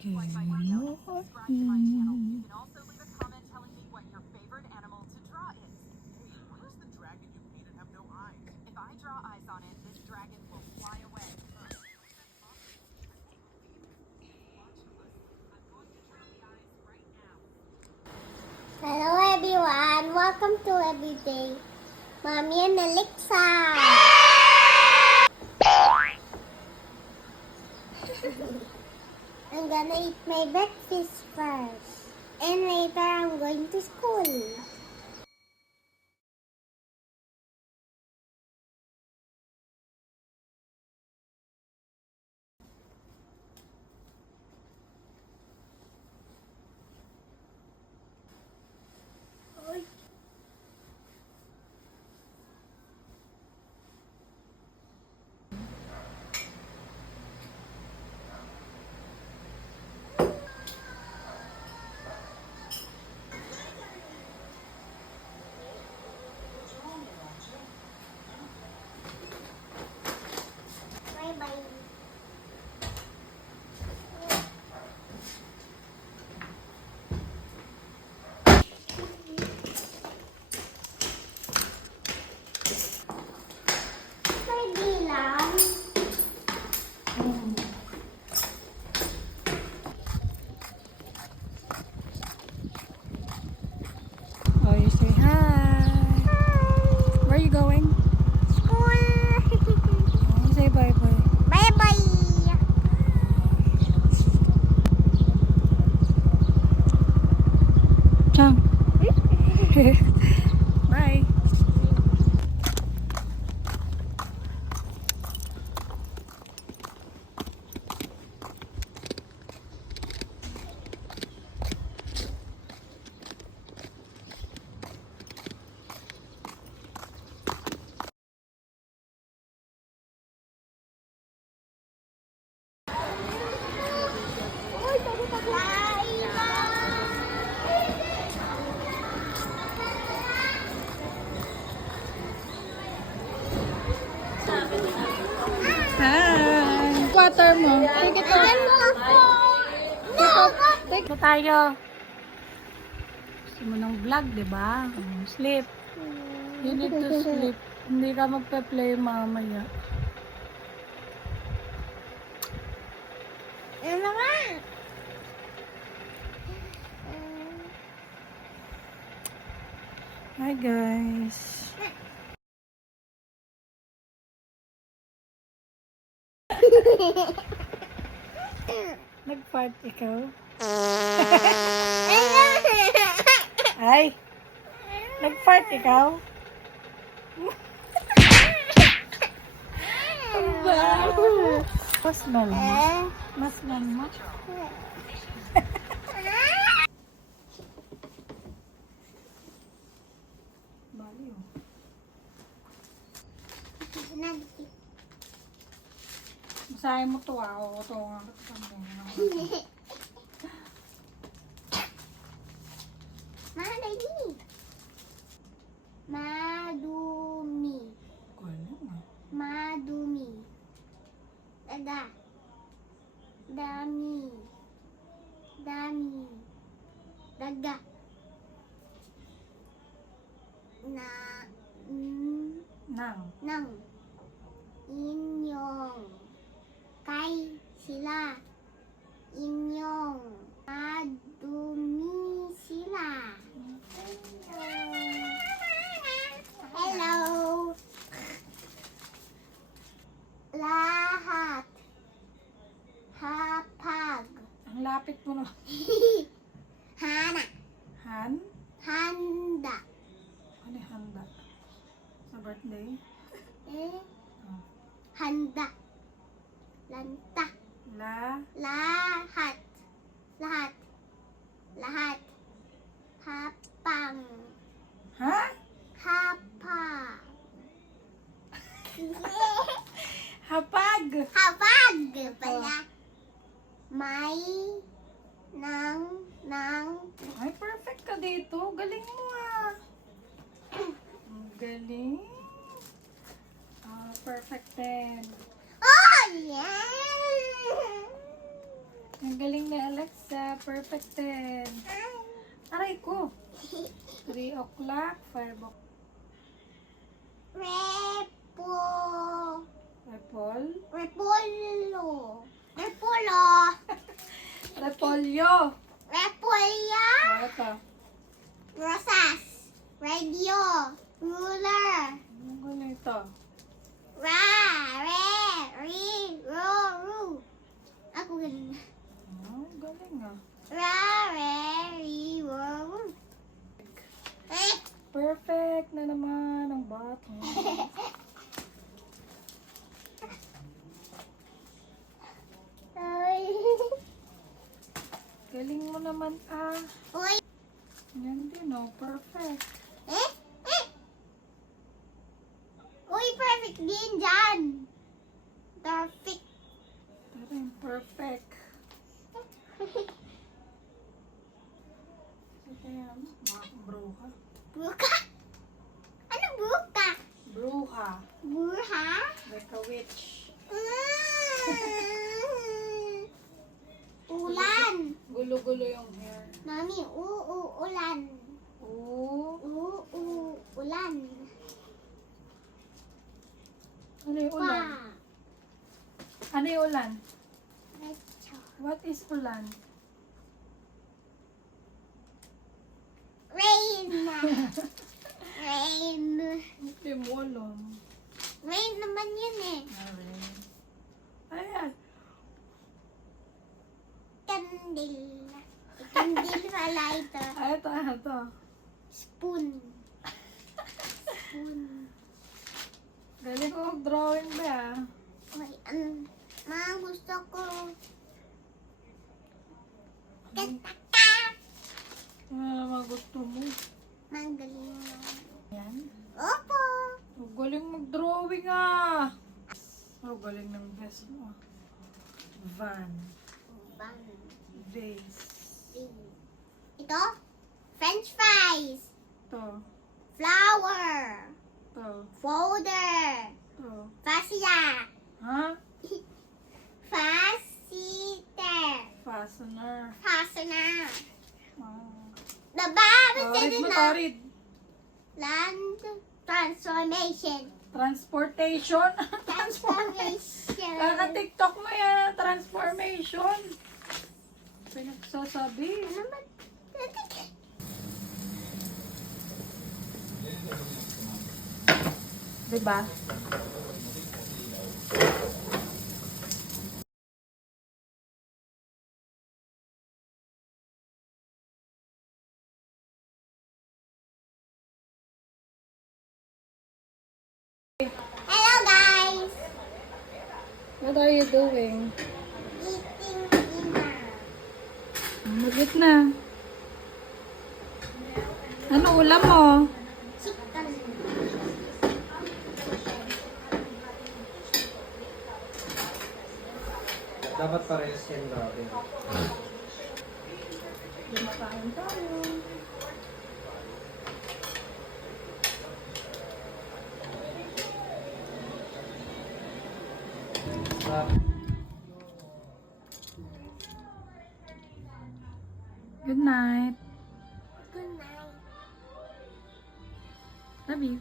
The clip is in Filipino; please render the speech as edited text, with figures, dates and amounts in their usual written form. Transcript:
Good morning. Hello everyone, welcome to Everyday Mommy and Alexa. I'm gonna eat my breakfast first, and later I'm going to school. Bye bye. Pwede lang. Oh, you say hi. Where are you going? School. Oh, you say bye-bye. Bye bye. Chang. Bye. Hi. Water mo. Take it out. Take it tayo. Gusto mo ng vlog, di ba? Sleep. You need to sleep. Hindi ka magpe-play mamaya. Ano naman? Hi guys. Nag-fart ikaw? Ay! Nag-fart ikaw? Mas malma. Mas malma. Baliw. Masahin mo to ako. Ito nga. Madumi. Ano nga? Madumi. Daga. Dami. Dami. Daga. Na. Nang. Nang. Inyong. Kay sila. Inyong. Madumi sila. Hello. Lahat. Hapag. Ang lapit mo na. Hana. Han? Handa. Ano yung handa? Sa birthday? Oh. Handa. Lanta. Lahat. Lahat. Lahat. Hapang. Ha? Hapa. Hapag! Hapag pala. May nang Ay, perfect ka dito. Galing mo ah. Ang galing. Ah, perfect 10. oh yeah. Ang galing na perfect 10. Aray ko. 3 o'clock, 5 o'clock. Repo. Repol. Repolo. Repolo. Repolyo. Repolyo. Ito. Rosas. Radio. Ruler. Ang ganito. Ra. Re. Ri. Ro. Ru. Ako ganun. Oh, galing ah. Ra. Re. Ri. Ro. Ru. Eh. Perfect na naman ang bata. Ay. Galing mo naman ah. Uy. Yan din oh, perfect. Eh? Eh? Uy, perfect din dyan. Perfect. Ito rin, perfect. Ito yan, mga bruha. Buka? Anong buka? Bruha. Burha? Like a witch. Ulan. Gulo-gulo yung hair. Mami, ulan. Ulan. Ano yung ulan? Ano yung ulan? Recho. What is ulan? Rain. Rain. Hindi mo alam. Rain naman yun eh. Alright. Ayan. Candle. Candle pala ito. Ay, ito. Spoon. Spoon. Galing ko mag-drawing ba ah? Uy, mga gusto ko. Kataka. Ano naman gusto mo? Magaling mo. Yan. Opo. Oh, galing mag-drawing ah. Oh, galing ng best mo ah. Van. Bang. Vase. Ito? French fries. Ito. Flower. Ito. Folder. Ito. Fascia. Ha? Fasciter. Fastener. Fastener. Ah. Diba? Oh, Basta read din mo na. to, read. Land transformation. Transportation. Transformation. Kaka-tiktok mo yan. Transformation. Pinagsasabi. Ano ba? Diba? Hello guys! What are you doing? Eating dinner. Magit na. Ano ulam mo? Chicken. Dapat parehas yan natin. Lumakain tayo. Good night. Good night. Love you.